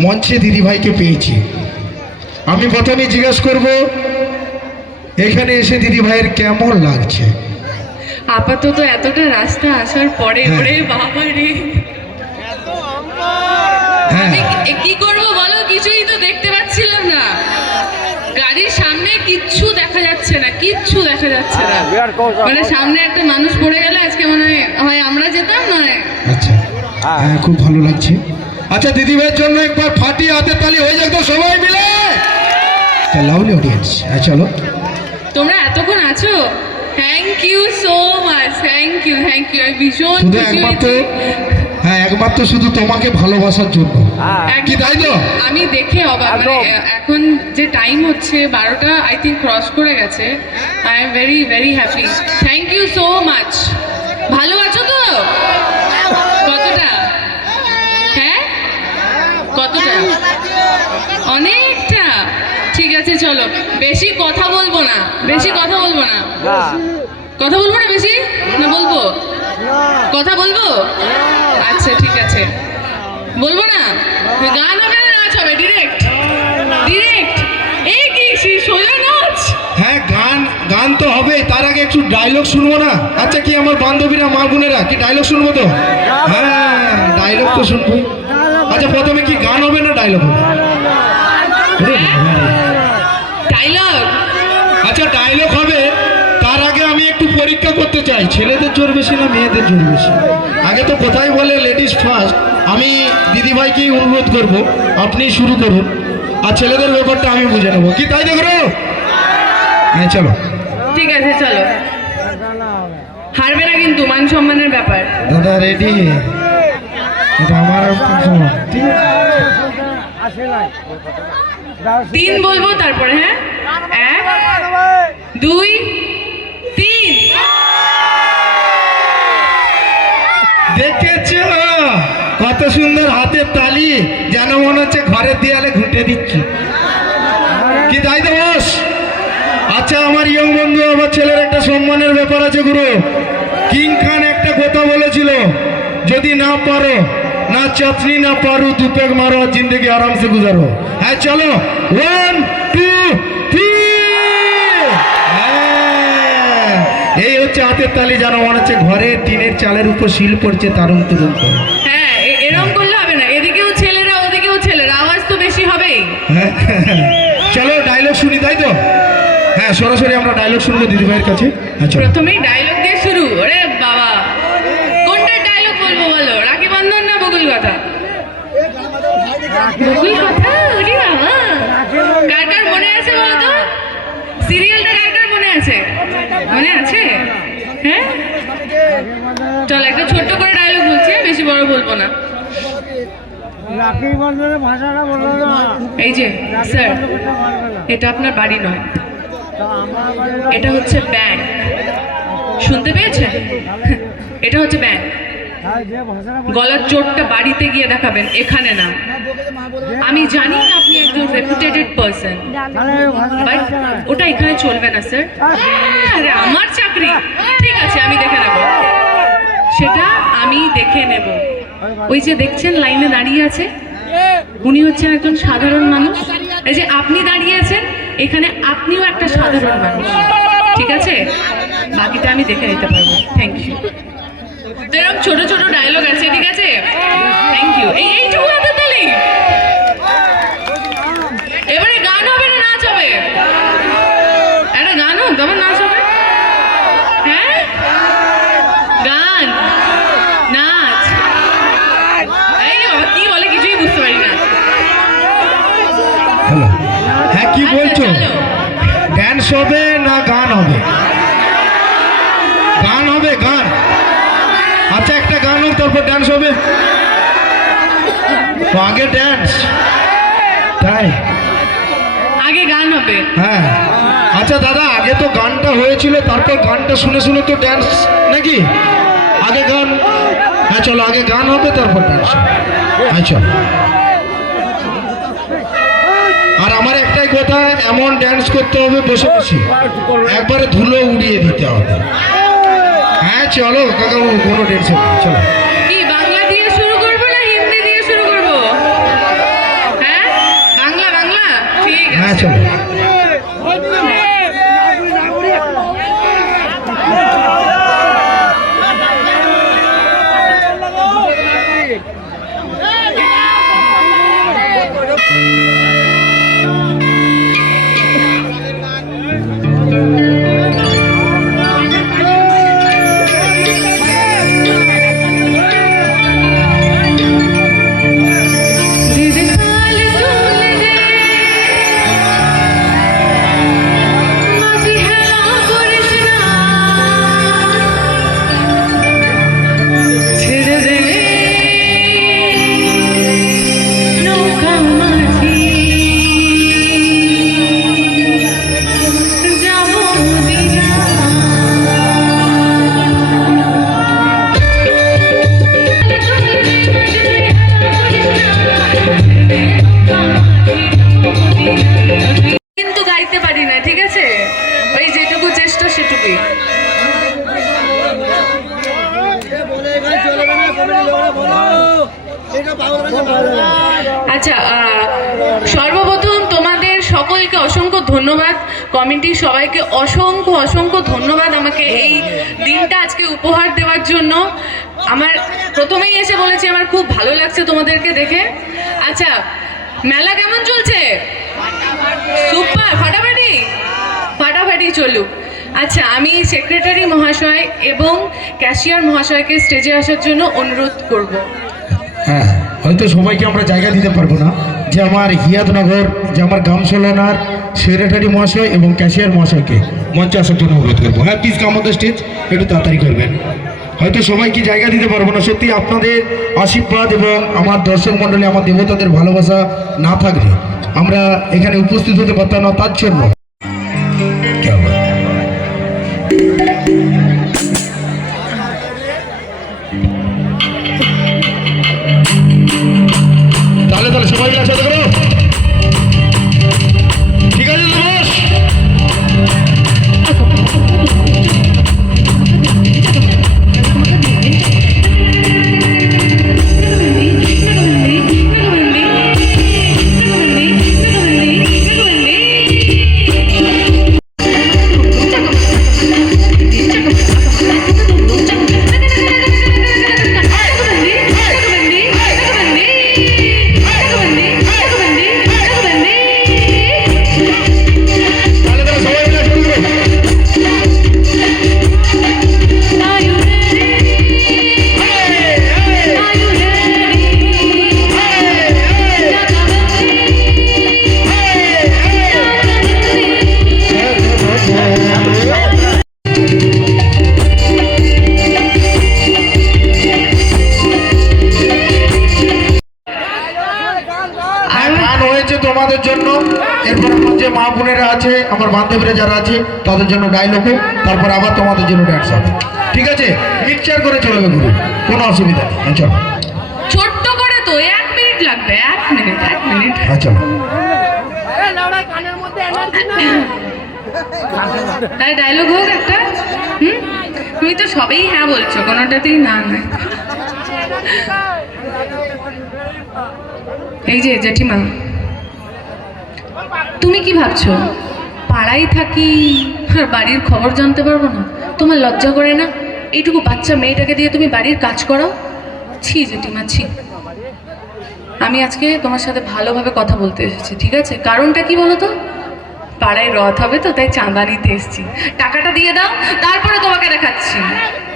মঞ্চে দিদিভাইকে পেয়েছি। আমি প্রথমে জিজ্ঞেস করব এখানে এসে দিদিভাইয়ের কেমন লাগছে? আপাতত এতটা রাস্তা আসার পরে হ্যাঁ। ওরে বাবা রে। হ্যাঁ। কি- করব বলো? কিছুই তো দেখতে পাচ্ছিলাম না। গাড়ির সামনে কিচ্ছু দেখা যাচ্ছে না কিচ্ছু দেখা যাচ্ছে না। মানে সামনে একটা মানুষ পড়ে গেলে আজকে মনে হয় হয় আমরা যেতাম নয়? আচ্ছা। হ্যাঁ খুব ভালো লাগছে। আচ্ছা দিদিভাইয়ের জন্য একবার হাতে তালি হয়ে যাক তো সবাই মিলে। লাভলি অডিয়েন্স হ্যাঁ চলো। তোমরা এতক্ষণ আছো? Thank you so much thank you thank you আমি ভীষণ শুধু একমাত্র হ্যাঁ একমাত্র শুধু তোমাকে ভালোবাসার জন্য। কি তাই তো? আমি দেখে অবাক মানে এখন যে টাইম হচ্ছে বারোটা আই থিঙ্ক ক্রস করে গেছে। I am very very happy thank you so much ভালো আছো তো? কতটা? হ্যাঁ? কতটা? অনেকটা। ঠিক আছে চলো। বেশি কথা বলব না। বেশি কথা বলব না। কথা বলব না বেশি? না বলব? কথা বলব? আচ্ছা ঠিক আছে। বলব না? গান হবে না নাচ হবে? ডিরেক্ট ডিরেক্ট এই কি সেই সোজা নাচ? হ্যাঁ গান গান তো হবে। তার আগে একটু ডায়লগ শুনব না? আচ্ছা কি আমার বান্ধবীরা মা বোনেরা কি ডায়লগ শুনব তো? হ্যাঁ ডায়লগ তো শুনব। আচ্ছা প্রথমে কি গান হবে না ডায়লগ হবে ওরে বাবা। ডায়লগ আচ্ছা ডায়লগ হবে তার আগে আমি একটু পরীক্ষা করতে চাই। ছেলেদের জোর বেশি না মেয়েদের জোর বেশি? আগে তো কোথায় বলে লেডিস ফার্স্ট আমি দিদিভাইকেই অনুরোধ করব আপনি শুরু করুন। আর ছেলেদের ব্যাপারটা আমি বুঝে নেব। কি তাই দেখো হ্যাঁ চলো। ঠিক আছে চলো। হারবে না কিন্তু মান সম্মানের ব্যাপার। দাদা রেডি এটা আমার ঠিক আছে। তিন বলব তারপরে হ্যাঁ? এক দুই তিন দেখেছ কত সুন্দর হাতের তালি, যেন মনে হচ্ছে ঘরের দেয়ালে ঘুঁটে দিচ্ছি। কি তাই তো, বস? আচ্ছা আমার ইয়ং বন্ধু, আমার ছেলের একটা সম্মানের ব্যাপার আছে গুরু। কিং খান একটা কথা বলেছিল, যদি না পারো, না চাটনি না পারো, দুপেক মারো জিন্দগি আরামসে গুজারো। হ্যাঁ চলো। ওয়ান টু থ্রি এই হচ্ছে হাতের তালি, যেন মনে হচ্ছে ঘরে টিনের চালের উপর শিল পড়ছে তার অন্তরণ করে। হ্যাঁ। চলো ডায়লগ শুনি, তাই তো? হ্যাঁ সরাসরি আমরা ডায়লগ শুনব দিদিভাইয়ের কাছে। হ্যাঁ প্রথমেই ডায়লগ দিয়ে শুরু। ওরে বাবা। কোনটা ডায়লগ বলব বলো? রাখি বন্ধন না বকুল কথা? বকুল কথা? ওরে বাবা। কার কার মনে আছে বলো তো? সিরিয়ালটা কার কার মনে আছে? মনে আছে? হ্যাঁ? চল, একটা ছোট্ট করে ডায়লগ বলছি? বেশি বড় বলব না। রাখি বন্ধনের ভাষাটা বলল না। এই যে স্যার এটা আপনার বাড়ি নয়। এটা হচ্ছে ব্যাংক। শুনতে পেয়েছেন? এটা হচ্ছে ব্যাংক। তাই যে ভাষাটা বলবে গলার চোটটা বাড়িতে গিয়ে দেখাবেন এখানে না। আমি জানি আপনি একজন রেপুটেটেড পারসন বাট ওটা এখানে চলবে না স্যার। আরে আমার চাকরি। ঠিক আছে আমি দেখে নেব। সেটা আমি দেখে নেব। ওই যে দেখছেন লাইনে দাঁড়িয়ে আছে? উনি হচ্ছেন একজন সাধারণ মানুষ। এই যে আপনি দাঁড়িয়ে আছেন, এখানে আপনিও একটা সাধারণ মানুষ। ঠিক আছে? বাকিটা আমি দেখে নিতে পারব। থ্যাংক ইউ এরকম ছোট ছোট ডায়লগ আছে, ঠিক আছে? থ্যাংক ইউ এই এইটুকু তালি হবে না গান হবে? গান হবে গান। আচ্ছা একটা গান হোক তারপর ড্যান্স হবে। আগে ড্যান্স তাই? আগে গান হবে। হ্যাঁ। আচ্ছা দাদা আগে তো গানটা হয়েছিল তারপর গানটা শুনে শুনে তো ড্যান্স নাকি? আগে গান। হ্যাঁ চলো আগে গান হবে তারপর ড্যান্স হ্যাঁ কথা এমন ড্যান্স করতে হবে বসে বসে একবারে ধুলো উড়িয়ে দিতে হবে হ্যাঁ চলো কাকা কোনো ড্যান্স চলো হ্যাঁ চলো Thank you. কমিটির সবাইকে অসংখ্য অসংখ্য ধন্যবাদ আমাকে এই দিনটা আজকে উপহার দেওয়ার জন্য। আমার প্রথমেই এসে বলেছি আমার খুব ভালো লাগছে তোমাদেরকে দেখে। আচ্ছা মেলা কেমন চলছে? সুপার ফাটাফাটি? ফাটাফাটি চলুক। আচ্ছা আমি সেক্রেটারি মহাশয় এবং ক্যাশিয়ার মহাশয়কে স্টেজে আসার জন্য অনুরোধ করব। হ্যাঁ হয়তো সবাইকে আমরা জায়গা দিতে পারব না। যে আমার হিয়াদনগর যে আমার গ্রাম সোলানার সেক্রেটারি মহাশয় এবং ক্যাশিয়ার মহাশয়কে মঞ্চে আসার জন্য অনুরোধ করব। হ্যাঁ প্লিজ কাম দ্য স্টেজ একটু তাড়াতাড়ি করবেন। হয়তো সবাইকে জায়গা দিতে পারব না। সত্যি আপনাদের আশীর্বাদ এবং আমার দর্শক মণ্ডলী, আমার দেবতাদের ভালোবাসা না থাকলে আমরা এখানে উপস্থিত হতে পারতাম না, তার জন্য। সবাই মিলে তোমাদের জন্য। এরপর আমার যে মা বোনেরা আছে আমার বান্ধবীরা যারা আছে তাদের জন্য ডায়লগ হোক তারপর আবার তোমাদের জন্য ড্যান্স হবে। ঠিক আছে? মিক্সচার করে চলবে গুরু কোনো অসুবিধা নেই। হ্যাঁ, চলো। ছোট্ট করে তো এক মিনিট লাগবে এক মিনিট এক মিনিট হ্যাঁ চলো। তাই ডায়লগ হোক একটা। হুম? তুমি তো সবেই হ্যাঁ বলছো কোনোটাতেই না নয় এই যে জেঠিমা। তুমি কি ভাবছ? পাড়ায় থাকি? আর বাড়ির খবর জানতে পারব না। তোমার লজ্জা করে না? এইটুকু বাচ্চা মেয়েটাকে দিয়ে তুমি বাড়ির কাজ করাও ছি জেঠিমা, ছি। আমি আজকে তোমার সাথে ভালোভাবে কথা বলতে এসেছি, ঠিক আছে? কারণটা কি বলো তো? পাড়ায় রথ হবে তো, তাই চাঁদা নিতে এসেছি। টাকাটা দিয়ে দাও, তারপরে তোমাকে দেখাচ্ছি।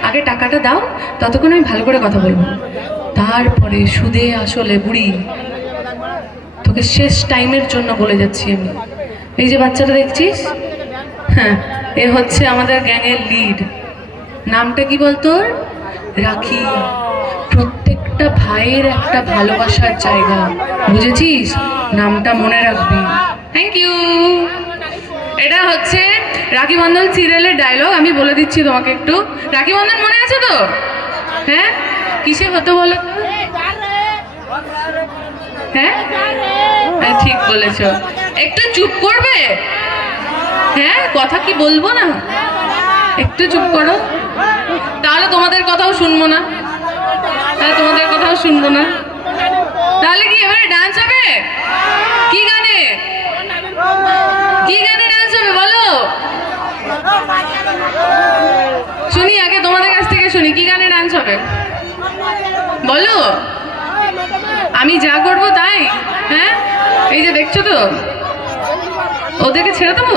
আগে টাকাটা দাও, ততক্ষণ আমি ভালো করে কথা বলব। তারপরে সুদে আসলে বুড়ি। তোকে শেষ টাইমের জন্য বলে যাচ্ছি আমি। এই যে বাচ্চাটা দেখছিস? হ্যাঁ এ হচ্ছে আমাদের গ্যাংয়ের লিড নামটা কি বলতো? রাখি। প্রত্যেকটা ভাইয়ের একটা ভালোবাসার জায়গা। বুঝেছিস? নামটা মনে রাখবি। থ্যাংক ইউ এটা হচ্ছে রাখি বন্ধন সিরিয়ালের ডায়লগ আমি বলে দিচ্ছি তোমাকে একটু। রাখি বন্ধন মনে আছে তো হ্যাঁ? কিসে হতো বলো? হ্যাঁ? হ্যাঁ ঠিক বলেছ। একটু চুপ করবে? হ্যাঁ কথা কি বলব না? একটু চুপ করো। তাহলে তোমাদের কথাও শুনব না। তাহলে তোমাদের কথাও শুনব না। তাহলে কি এবারে ডান্স হবে? কি গানে? কি গানে ডান্স হবে বলো? শুনি, আগে তোমাদের কাছ থেকে শুনি, কি গানে ডান্স হবে? বলো। আমি যা করব তাই? হ্যাঁ? এই যে দেখছ তো? ওদেরকে ছেড়ে দেবো?